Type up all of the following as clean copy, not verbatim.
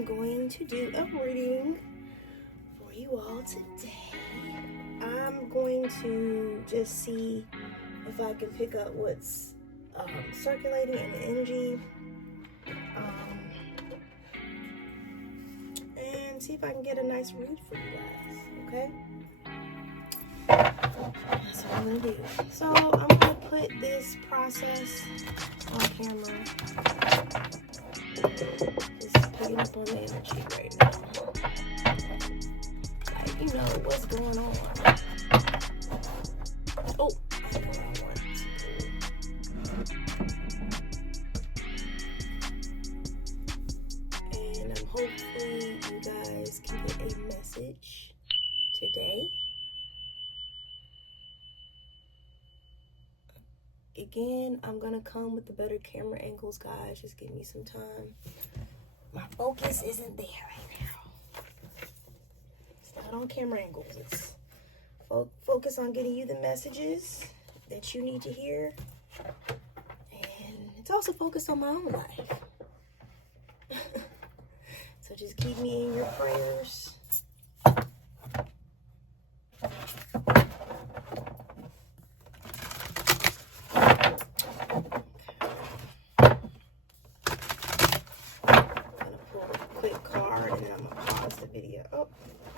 am going to do a reading for you all today. I'm going to just see if I can pick up what's circulating in the energy, and see if I can get a nice read for you guys, okay? That's what I'm going to do. So I'm going to put this process on camera. Just picking up on the energy right now. Like, you know what's going on. Oh, I know what I want. And hopefully you guys can get a message today. Again, I'm gonna come with the better camera angles, guys. Just give me some time. My focus isn't there right now. It's not on camera angles. It's focus on getting you the messages that you need to hear. And it's also focused on my own life. So just keep me in your prayers. Video. Oh,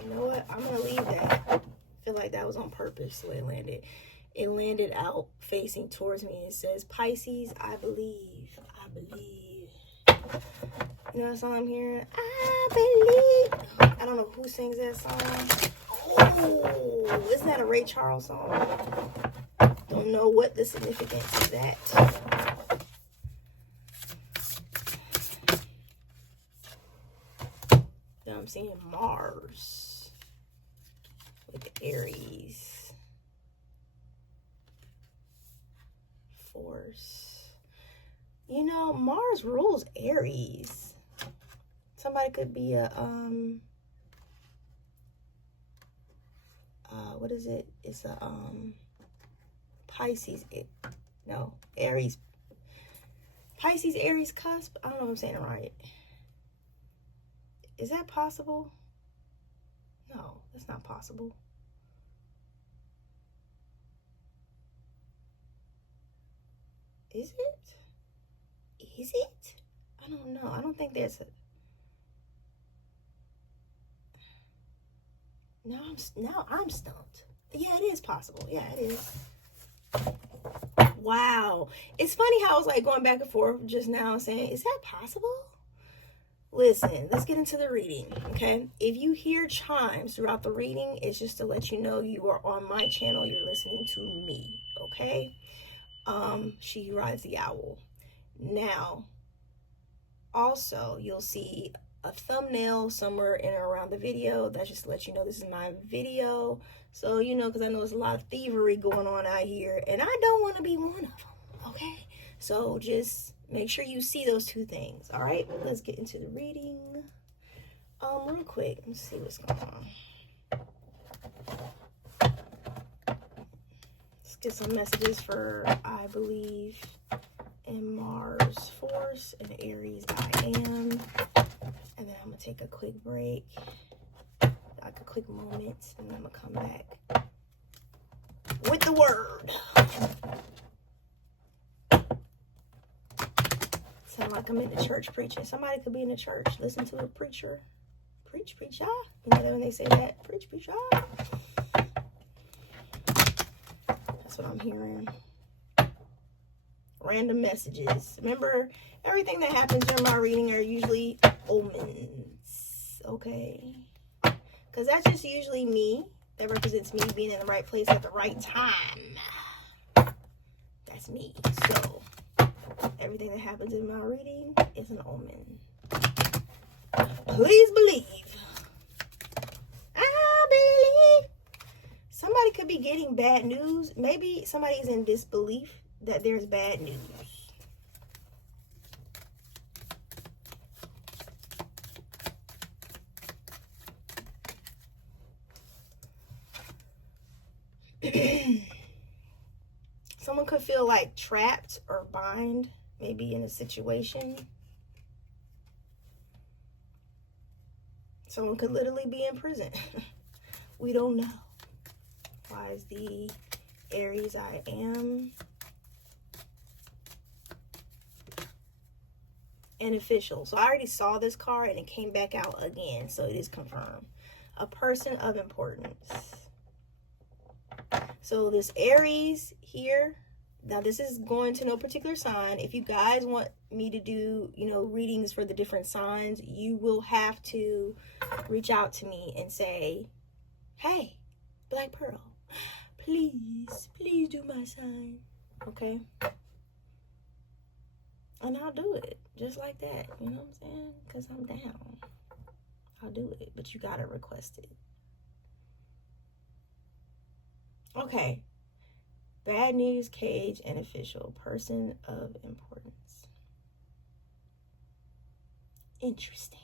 you know what? I'm gonna leave that. I feel like that was on purpose the way it landed. It landed out facing towards me. It says, Pisces, I believe. I believe. You know what song I'm hearing? I believe. I don't know who sings that song. Oh, isn't that a Ray Charles song? Don't know what the significance of that. I'm seeing Mars with Aries force. You know, Mars rules Aries. Somebody could be a what is it? It's a Pisces. No, Aries. Pisces Aries cusp. I don't know if I'm saying it right. Is that possible? No, that's not possible. Is it? Is it? I don't know. I don't think there's a... Now I'm stumped. Yeah, it is possible. Yeah, it is. Wow. It's funny how I was like going back and forth just now saying, is that possible? Listen, let's get into the reading, okay? If you hear chimes throughout the reading, it's just to let you know you are on my channel. You're listening to me, okay? She Rides the Owl. Now, also, you'll see a thumbnail somewhere in or around the video. That's just to let you know this is my video. So, you know, because I know there's a lot of thievery going on out here, and I don't want to be one of them, okay? So, just... make sure you see those two things, all right? Let's get into the reading. Real quick, let's see what's going on. Let's get some messages for I believe in Mars force and Aries I am. And then I'm gonna take a quick break, like a quick moment, and then I'm gonna come back with the word. Sound like I'm in the church preaching. Somebody could be in the church, listen to a preacher. Preach, ah. You know that when they say that? Preach, ah. That's what I'm hearing. Random messages. Remember, everything that happens during my reading are usually omens. Okay? Because that's just usually me. That represents me being in the right place at the right time. That's me. So... everything that happens in my reading is an omen. Please believe. I believe. Somebody could be getting bad news. Maybe somebody's in disbelief that there's bad news. Someone could feel like trapped or bind, maybe in a situation. Someone could literally be in prison. We don't know. Why is the Aries I am an official? So I already saw this card and it came back out again. So it is confirmed. A person of importance. So this Aries here, now this is going to no particular sign. If you guys want me to do, you know, readings for the different signs, you will have to reach out to me and say, hey, Black Pearl, please do my sign. Okay? And I'll do it just like that. You know what I'm saying? Because I'm down. I'll do it. But you got to request it. Okay. Bad news, cage, and official. Person of importance. Interesting.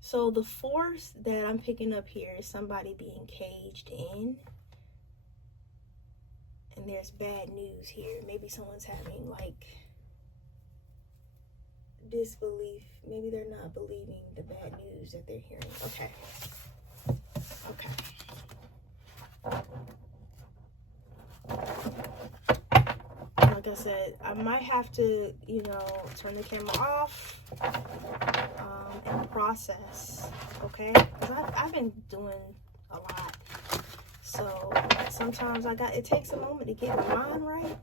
So the force that I'm picking up here is somebody being caged in. And there's bad news here. Maybe someone's having like disbelief. Maybe they're not believing the bad news that they're hearing. Okay. Like I said, I might have to, you know, turn the camera off and process. Okay? Because I've been doing a lot. So sometimes it takes a moment to get my mind right.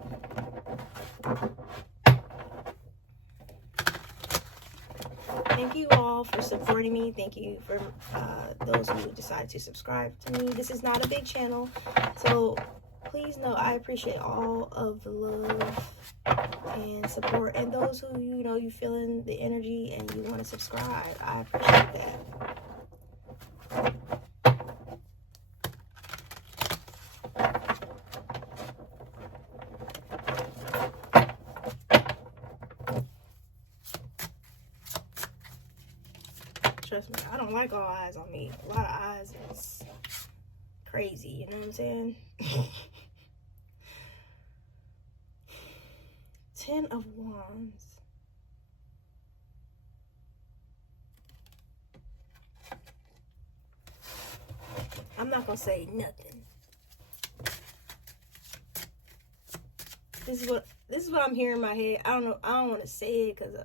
Thank you all for supporting me. Thank you for those who decided to subscribe to me. This is not a big channel, so please know I appreciate all of the love and support. And those who, you know, you feeling the energy and you want to subscribe, I appreciate that. Trust me, I don't like all eyes on me. A lot of eyes is crazy, you know what I'm saying? 10 of Wands. I'm not gonna say nothing. This is what I'm hearing in my head. I don't know. I don't want to say it because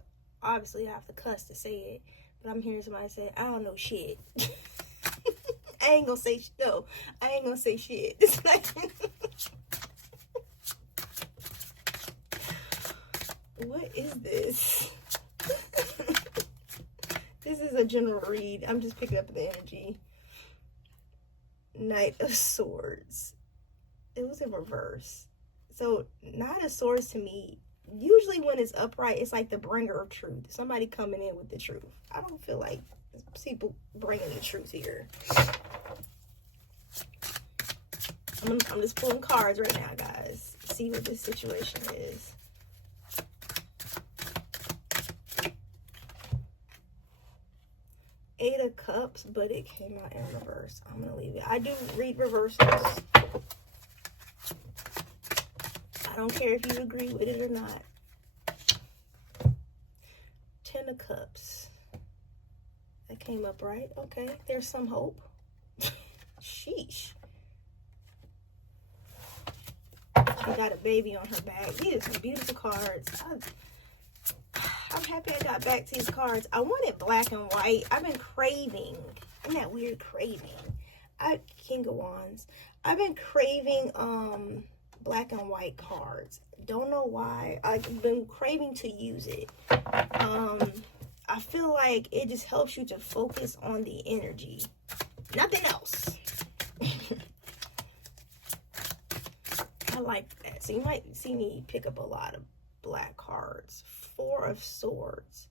obviously I have to cuss to say it. But I'm hearing somebody say, I don't know shit. I ain't gonna say no. I ain't gonna say shit. It's like what is this? This is a general read. I'm just picking up the energy. Knight of Swords. It was in reverse. So Knight of Swords to me, usually when it's upright, it's like the bringer of truth. Somebody coming in with the truth. I don't feel like people bringing the truth here. I'm just pulling cards right now, guys. See what this situation is. Eight of Cups, but it came out in reverse. I'm going to leave it. I do read reversals. I don't care if you agree with it or not. 10 of Cups. That came up right. Okay, there's some hope. Sheesh. She got a baby on her back. These are some beautiful cards. I'm happy I got back to these cards. I wanted black and white. I've been craving. I'm that weird craving. King of Wands. I've been craving black and white cards. Don't know why. I've been craving to use it. I feel like it just helps you to focus on the energy. Nothing else. I like that. So you might see me pick up a lot of black cards. 4 of Swords.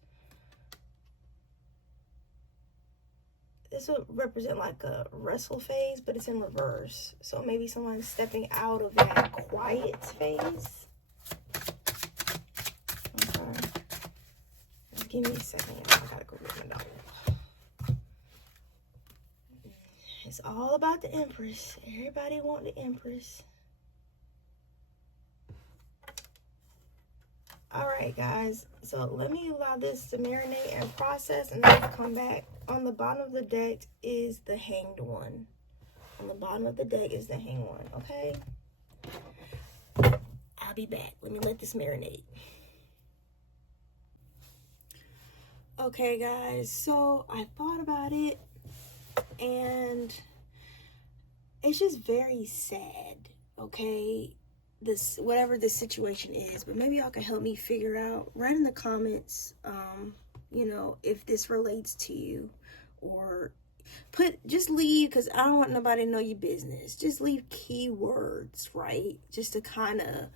This would represent like a wrestle phase, but it's in reverse. So maybe someone's stepping out of that quiet phase. Okay. Give me a second. I gotta go get my dog. It's all about the Empress. Everybody want the Empress. right, guys. So let me allow this to marinate and process, and then come back. On the bottom of the deck is the Hanged One. On the bottom of the deck is the Hanged One, okay? I'll be back. Let me let this marinate. Okay, guys. So I thought about it, and it's just very sad, okay? This, whatever the situation is, but maybe y'all can help me figure out. Write in the comments, you know, if this relates to you, or just leave, because I don't want nobody to know your business. Just leave keywords, right? Just to kind of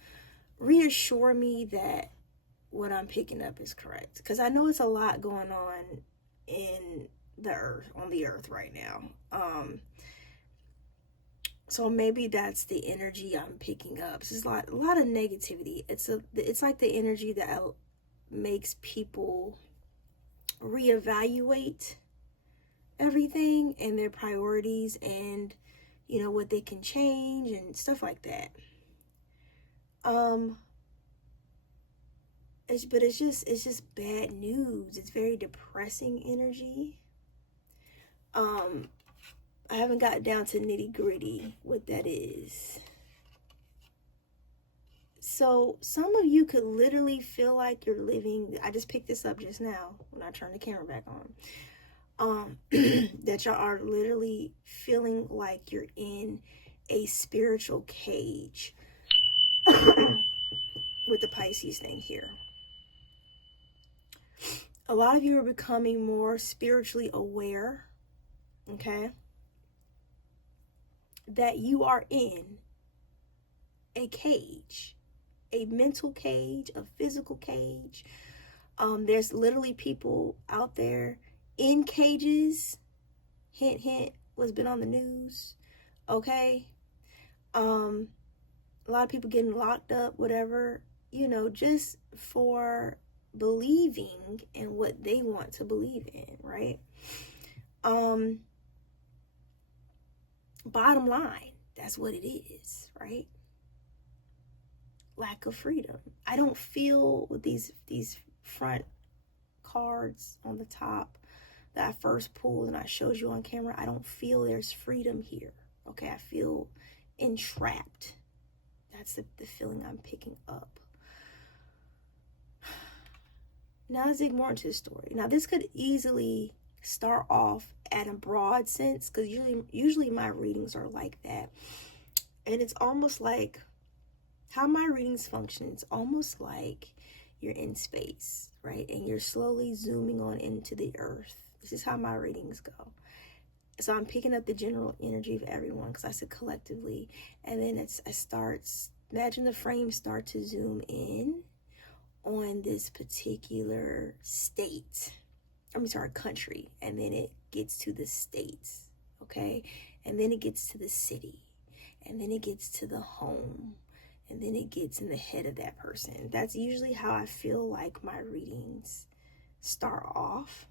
reassure me that what I'm picking up is correct, because I know it's a lot going on in the earth, on the earth right now. So maybe that's the energy I'm picking up. It's just a lot of negativity. It's like the energy that makes people reevaluate everything and their priorities, and you know what they can change and stuff like that. It's just bad news. It's very depressing energy. I haven't got down to nitty gritty what that is. So some of you could literally feel like you're living, I just picked this up just now when I turned the camera back on, that y'all are literally feeling like you're in a spiritual cage with the Pisces thing here. A lot of you are becoming more spiritually aware, okay? That you are in a cage, a mental cage, a physical cage. There's literally people out there in cages. Hint, hint, what's been on the news, okay? A lot of people getting locked up, whatever, you know, just for believing in what they want to believe in, right? Bottom line, that's what it is, right? Lack of freedom. I don't feel with these front cards on the top that I first pulled and I showed you on camera, I don't feel there's freedom here, okay? I feel entrapped. That's the feeling I'm picking up. Now let's dig more into the story. Now this could easily start off at a broad sense, because usually my readings are like that, and it's almost like how my readings function. It's almost like you're in space, right, and you're slowly zooming on into the earth. This is how my readings go. So I'm picking up the general energy of everyone, because I said collectively, and then it starts, imagine the frames start to zoom in on this particular state, country, and then it gets to the states, okay, and then it gets to the city, and then it gets to the home, and then it gets in the head of that person. That's usually how I feel like my readings start off.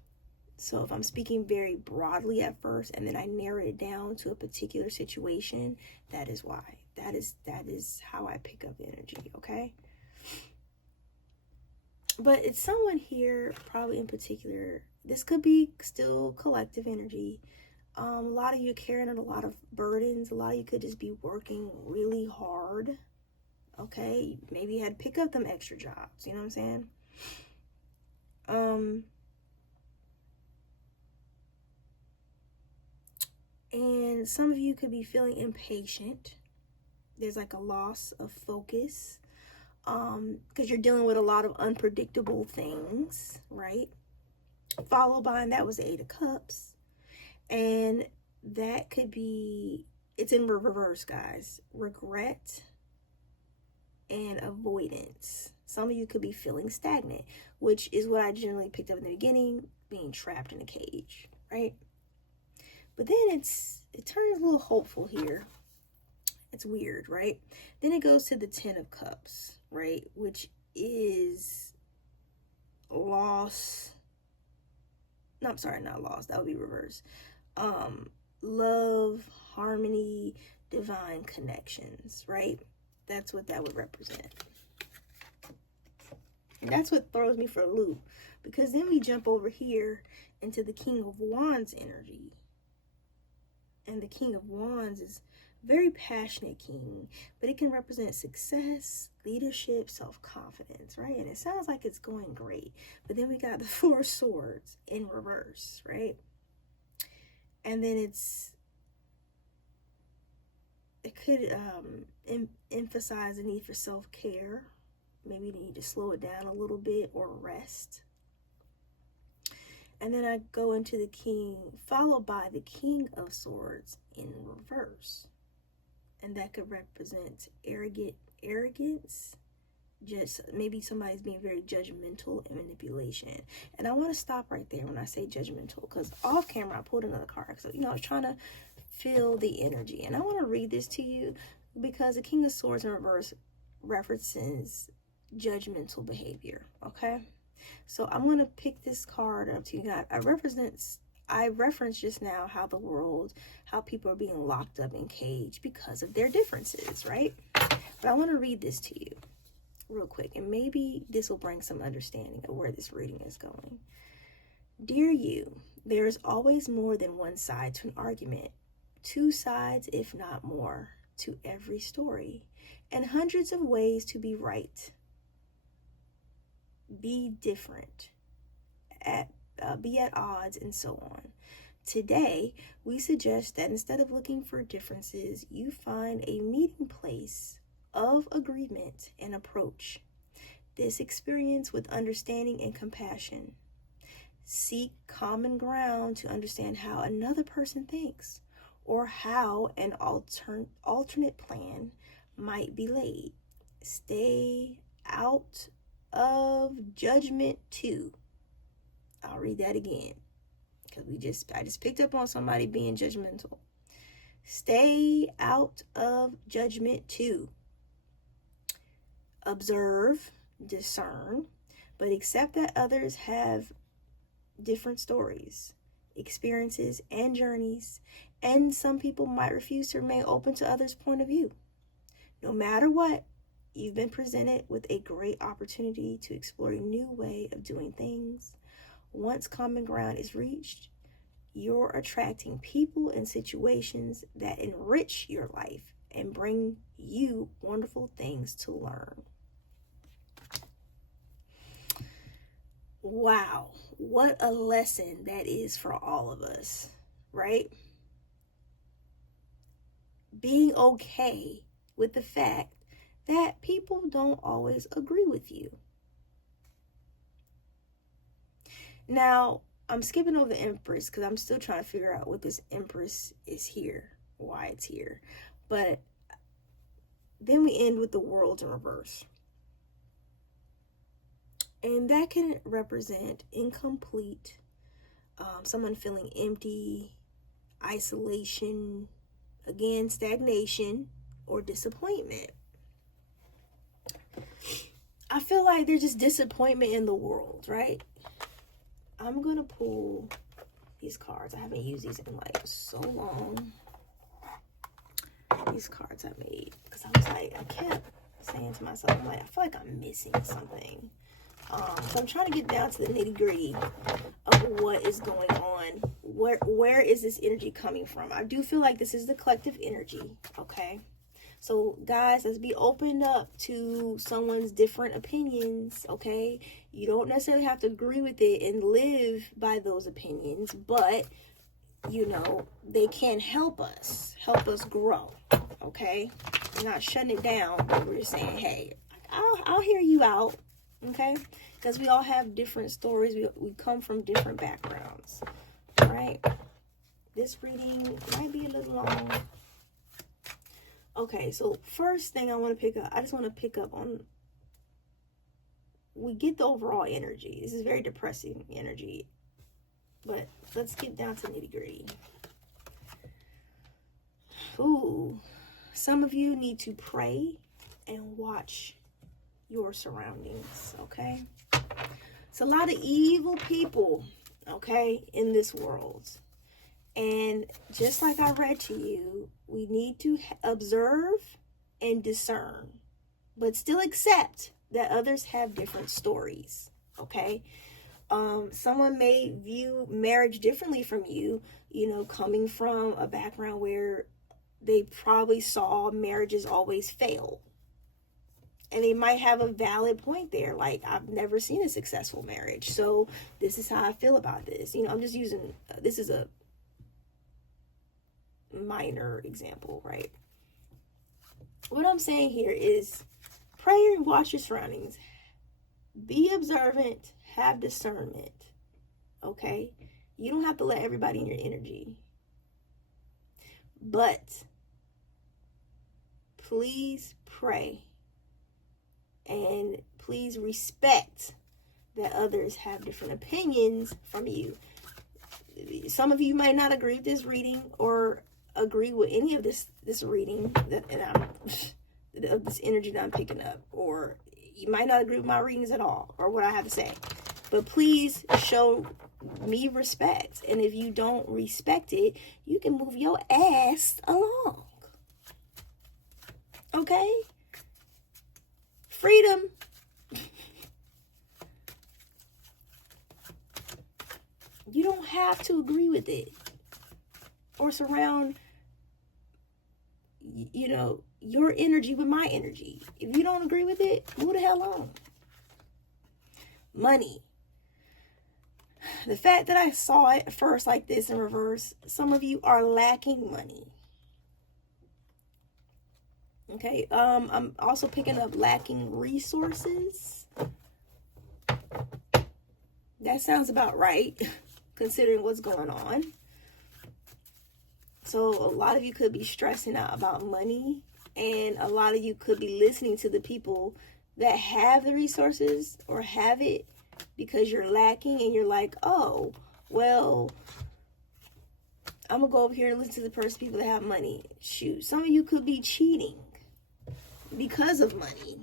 So if I'm speaking very broadly at first and then I narrow it down to a particular situation, that is why. That is how I pick up energy, okay? But it's someone here, probably in particular. This could be still collective energy. A lot of you carrying a lot of burdens. A lot of you could just be working really hard. Okay, maybe you had to pick up them extra jobs. You know what I'm saying? And some of you could be feeling impatient. There's like a loss of focus. Because you're dealing with a lot of unpredictable things, right? Followed by, and that was the 8 of Cups. And that could be, it's in reverse, guys. Regret and avoidance. Some of you could be feeling stagnant, which is what I generally picked up in the beginning, being trapped in a cage, right? But then it turns a little hopeful here. It's weird, right? Then it goes to the 10 of Cups, right? Which is loss. No, I'm sorry, not loss. That would be reverse. Love, harmony, divine connections, right? That's what that would represent. And that's what throws me for a loop, because then we jump over here into the King of Wands energy. And the King of Wands is very passionate king, but it can represent success, leadership, self-confidence, right? And it sounds like it's going great. But then we got the Four Swords in reverse, right? And then it could emphasize the need for self-care. Maybe you need to slow it down a little bit or rest. And then I go into the King, followed by the King of Swords in reverse. And that could represent arrogance. Just maybe somebody's being very judgmental and manipulation. And I want to stop right there when I say judgmental, because off camera I pulled another card. So, I was trying to feel the energy. And I want to read this to you because the King of Swords in reverse references judgmental behavior, okay? So I'm going to pick this card up to you guys. I referenced just now how people are being locked up in cage because of their differences, right? But I want to read this to you real quick, and maybe this will bring some understanding of where this reading is going. Dear you, there is always more than one side to an argument, two sides, if not more, to every story, and hundreds of ways to be right. Be different, be at odds, and so on. Today, we suggest that instead of looking for differences, you find a meeting place of agreement and approach this experience with understanding and compassion. Seek common ground to understand how another person thinks, or how an alternate plan might be laid. Stay out of judgment too. I'll read that again, because I just picked up on somebody being judgmental. Stay out of judgment too. Observe, discern, but accept that others have different stories, experiences, and journeys, and some people might refuse to remain open to others' point of view. No matter what, you've been presented with a great opportunity to explore a new way of doing things. Once common ground is reached, you're attracting people and situations that enrich your life and bring you wonderful things to learn. Wow, what a lesson that is for all of us, right? Being okay with the fact that people don't always agree with you. Now, I'm skipping over the Empress because I'm still trying to figure out what this Empress is here, why it's here. But then we end with the World in reverse. And that can represent incomplete, someone feeling empty, isolation, again, stagnation, or disappointment. I feel like there's just disappointment in the world, right? I'm going to pull these cards. I haven't used these in like so long. These cards I made. Because I was like, I kept saying to myself, I feel like I'm missing something. So I'm trying to get down to the nitty gritty of what is going on. Where is this energy coming from? I do feel like this is the collective energy, okay? So guys, let's be opened up to someone's different opinions, okay? You don't necessarily have to agree with it and live by those opinions, but, they can help us grow, okay? We're not shutting it down, but we're just saying, hey, I'll hear you out, okay? Because we all have different stories. We come from different backgrounds, all right? This reading might be a little long. Okay, so first thing I just want to pick up on, we get the overall energy. This is very depressing energy, but let's get down to nitty gritty. Ooh, some of you need to pray and watch your surroundings, okay? It's a lot of evil people, okay, in this world. And just like I read to you, we need to observe and discern, but still accept that others have different stories, okay? Someone may view marriage differently from you, coming from a background where they probably saw marriages always fail. And they might have a valid point there. Like, I've never seen a successful marriage, so this is how I feel about this. I'm just using, this is a minor example, right? What I'm saying here is pray and watch your surroundings. Be observant, have discernment, okay? You don't have to let everybody in your energy. But please pray and please respect that others have different opinions from you. Some of you might not agree with this reading or agree with any of this reading of this energy that I'm picking up, or you might not agree with my readings at all or what I have to say. But please show me respect. And if you don't respect it, you can move your ass along. Okay? Freedom. You don't have to agree with it or surround, your energy with my energy. If you don't agree with it, move the hell on. Money. The fact that I saw it first like this in reverse, some of you are lacking money. Okay, I'm also picking up lacking resources. That sounds about right, considering what's going on. So a lot of you could be stressing out about money, and a lot of you could be listening to the people that have the resources or have it because you're lacking, and you're like, oh, well, I'm going to go over here and listen to the people that have money. Shoot, some of you could be cheating because of money.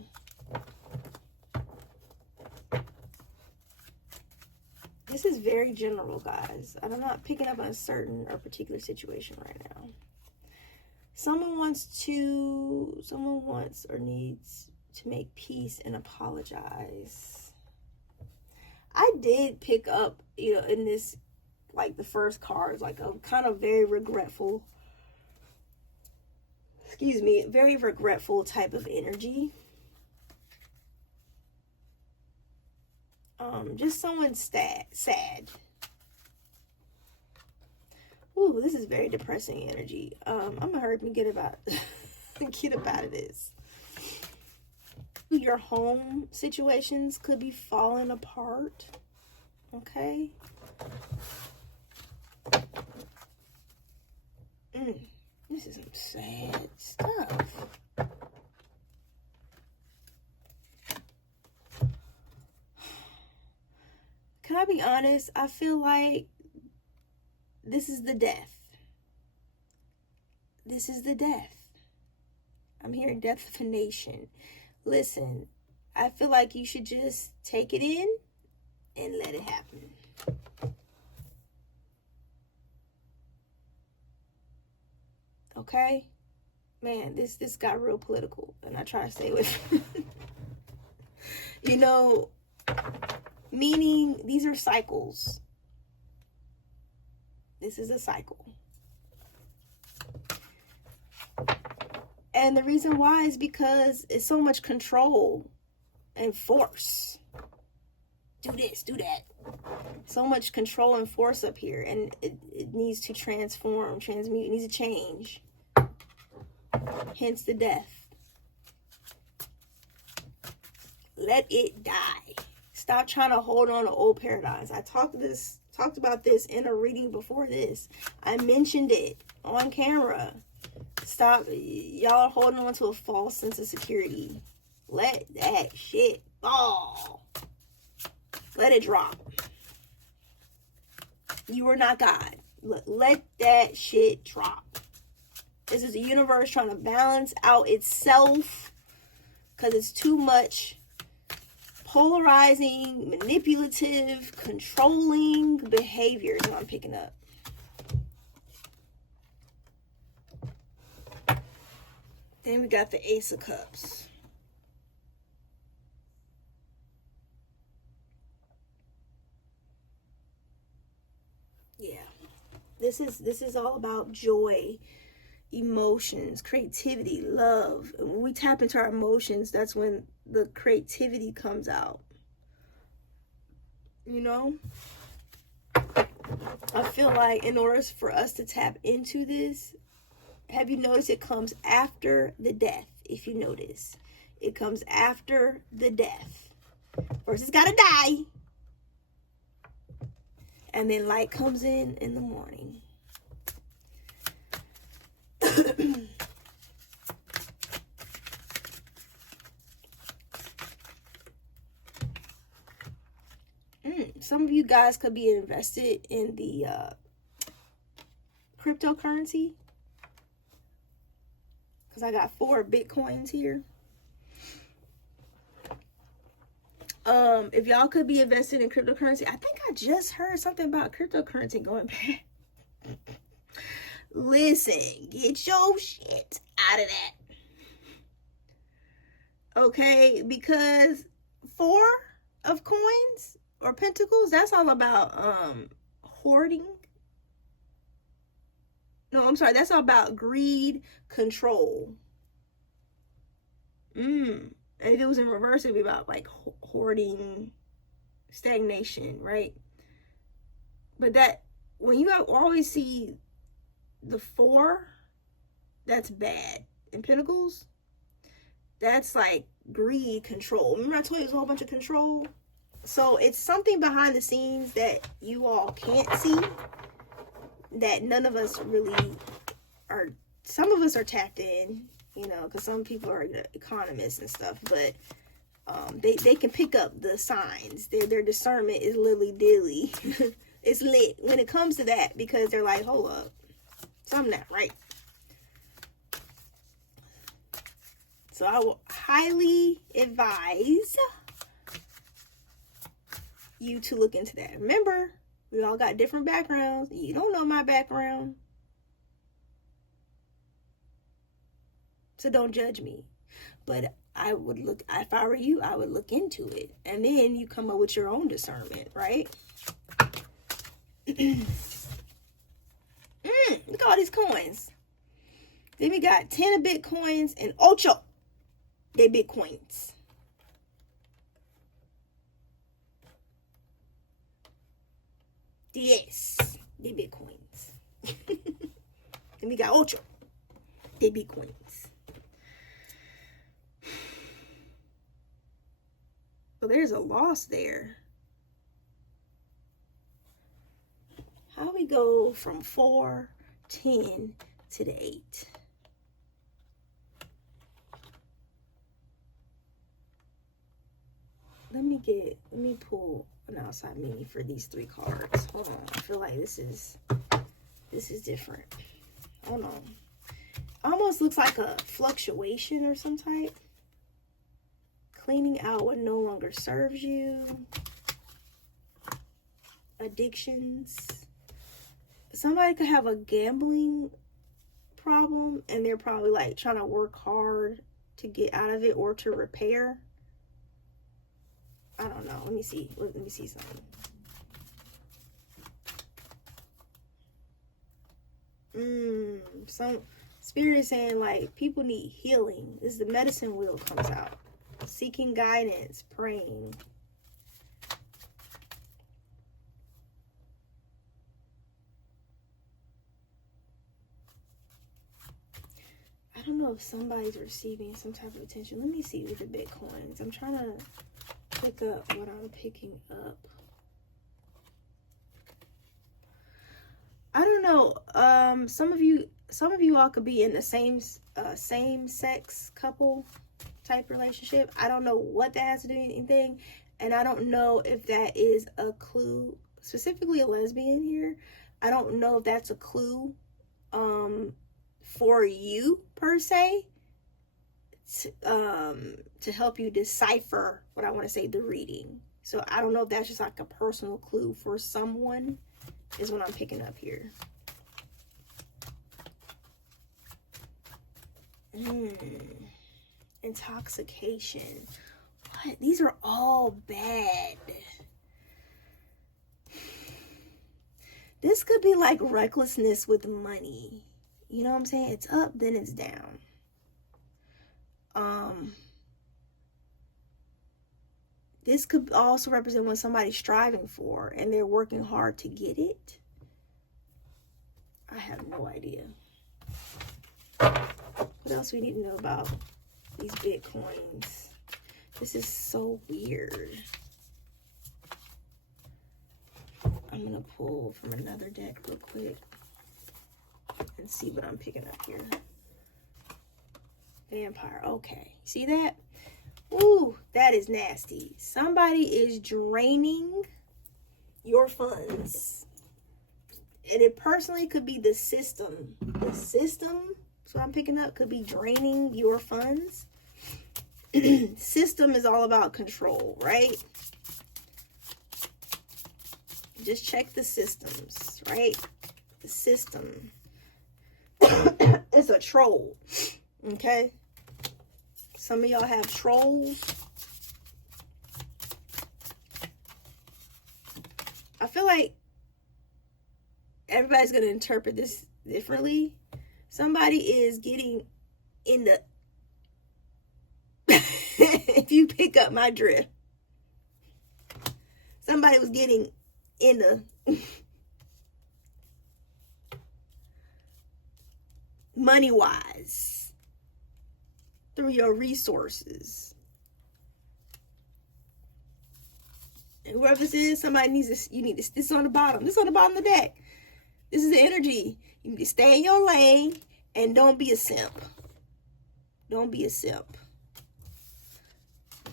This is very general, guys. I'm not picking up on a certain or particular situation right now. Someone wants or needs to make peace and apologize. I did pick up, in this, like the first card, like a kind of very regretful type of energy. Just someone sad. Ooh, this is very depressing energy. I'm gonna hurry and get up out of this. Your home situations could be falling apart. Okay. This is some sad stuff. Can I be honest? I feel like this is the death. This is the death. I'm hearing death of a nation. Listen, I feel like you should just take it in and let it happen. Okay? Man, this got real political, and I try to stay with meaning these are cycles. This is a cycle. And the reason why is because it's so much control and force. Do this, do that. So much control and force up here. And it needs to transmute. It needs to change. Hence the death. Let it die. Stop trying to hold on to old paradigms. I talked about this in a reading before this. I mentioned it on camera. Stop. Y'all are holding on to a false sense of security. Let that shit fall. Let it drop. You are not God. Let that shit drop. This is the universe trying to balance out itself because it's too much polarizing, manipulative, controlling behaviors that I'm picking up. Then we got the Ace of Cups. This is all about joy, emotions, creativity, love. And when we tap into our emotions, that's when the creativity comes out. You know? I feel like in order for us to tap into this, have you noticed it comes after the death? If you notice, it comes after the death. First it's gotta die, and then light comes in the morning. Some of you guys could be invested in the cryptocurrency, because I got 4 Bitcoins here. If y'all could be invested in cryptocurrency, I think I just heard something about cryptocurrency going back. Listen, get your shit out of that. Okay, because 4 of coins or pentacles, that's all about hoarding. No, I'm sorry, that's all about greed, control. And if it was in reverse, it'd be about like hoarding, stagnation, right? But that, when you always see the 4, that's bad. In pentacles, that's like greed, control. Remember I told you there's a whole bunch of control? So it's something behind the scenes that you all can't see, that none of us really are. Some of us are tapped in, you know, because some people are economists and stuff, but they can pick up the signs. Their discernment is lily-dilly. It's lit when it comes to that, because they're like, hold up, something not right. So I will highly advise you to look into that. Remember, we all got different backgrounds. You don't know my background, so don't judge me. But I would look, if I were you, I would look into it, and then you come up with your own discernment, right? Look at all these coins. Then we got 10 of Bitcoins and 8 de Bitcoins. Yes, de Bitcoins. Then we got 8 de Bitcoins. So there's a loss there. How we go from 4, 10 to the 8? Let me pull an outside mini for these 3 cards. Hold on. I feel like this is different. Hold on. Almost looks like a fluctuation or some type. Cleaning out what no longer serves you. Addictions. Somebody could have a gambling problem, and they're probably like trying to work hard to get out of it or to repair. I don't know. Let me see. Let me see something. Some spirit is saying like people need healing. This is the medicine wheel comes out. Seeking guidance, praying. I don't know if somebody's receiving some type of attention. Let me see with the Bitcoins. I'm trying to pick up what I'm picking up. I don't know. Some of you all could be in the same sex couple type relationship. I don't know what that has to do with anything, and I don't know if that is a clue, specifically a lesbian here. I don't know if that's a clue for you per se, to help you decipher what I want to say, the reading. So I don't know if that's just like a personal clue for someone, is what I'm picking up here. Intoxication. What? These are all bad. This could be like recklessness with money. You know what I'm saying? It's up, then it's down. This could also represent when somebody's striving for and they're working hard to get it. I have no idea. What else we need to know about these Bitcoins? This is so weird. I'm going to pull from another deck real quick and see what I'm picking up here. Vampire. Okay. See that? Ooh, that is nasty. Somebody is draining your funds. And it personally could be the system. The system, so I'm picking up, could be draining your funds. System is all about control, right? Just check the systems, right? The system. It's a troll, okay? Some of y'all have trolls. I feel like everybody's going to interpret this differently. Somebody is getting in the... If you pick up my drift. Somebody was getting in the... money-wise. Through your resources. And whoever this is, somebody needs this. You need this. This on the bottom. This on the bottom of the deck. This is the energy. You need to stay in your lane and don't be a simp. Don't be a simp.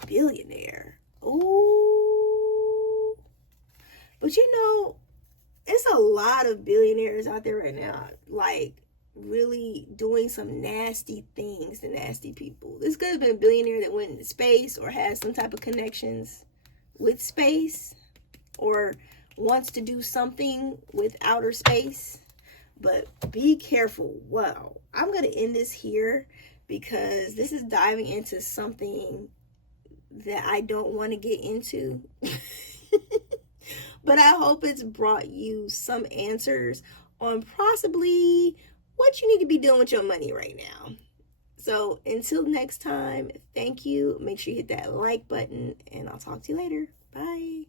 Billionaire. Ooh. But you know, it's a lot of billionaires out there right now. Like, really doing some nasty things to nasty people. This could have been a billionaire that went into space or has some type of connections with space or wants to do something with outer space. But be careful. Wow. I'm going to end this here because this is diving into something that I don't want to get into. But I hope it's brought you some answers on possibly what you need to be doing with your money right now. So until next time, thank you. Make sure you hit that like button and I'll talk to you later. Bye.